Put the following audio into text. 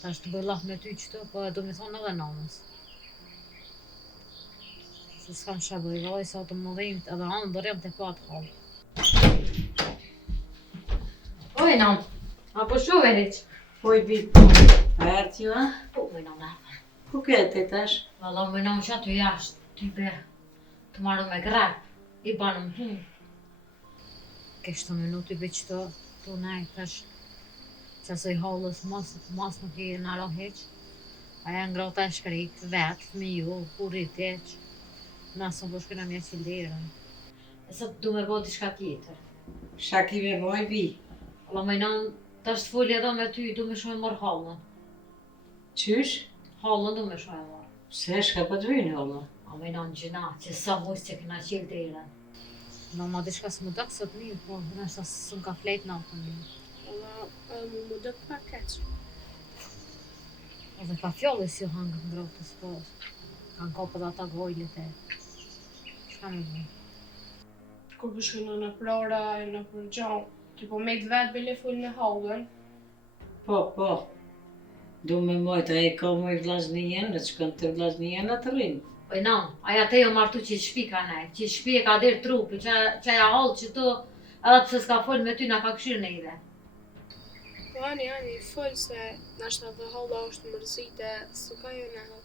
Tash të bëj laf me ty qëto, po e do mi thonë edhe nanës. Se s'kam shë bëj, vallaj sa të më dhejmë edhe anë bërëm të patë halë. Oj, nan, apo shuve heq? Oj, bitë, a ertë ju, a? Po, më nan, erë. Ku këtë tash? Valla, më nan që aty jashtë, ty be, të marrë me grep, i banë më hunë. Kështë të minuti be qëto, të nej, tash, qësë i halës mas nuk i nara heq. Aja ngrata e shkrit, vetë, fëmiju, kurit heq. Nasë më shkëna mja qilderën. E sa du me bo diçka tjetër. Shaki me boj, bi. Valla, më nan, tash të folje edhe me ty, du me shumë marrë halën. Qysh? Halën du me shumë marrë. Se shka po të vynë, holla. A më nan gjina, që sa vojës që këna qilderën. Në ma diçka s'mu dëkë sot një, po nështë asë s'm ka flejt natën një. Valla, mu dëkë pak keq. Edhe ka fjallë si ju hangë ngrotës, po kanë kopët ata gojlit e. Shka me bëj? Kur përshkënë në prora e në përgjanë, tipo me të vetë bile full me hallën. Po. Du me mojt, a e ka moj vllaznien, në që kanë të vllaznien atë rinë. Po i nan, aja te jo martu që shpi ka nej, që shpi e ka dirë trupi, që aja hallë që to, edhe pse s'ka folë me ty na ka këshirë nejve. Po ani, full se nashta dhe halla është mërzite, s'u ka jo në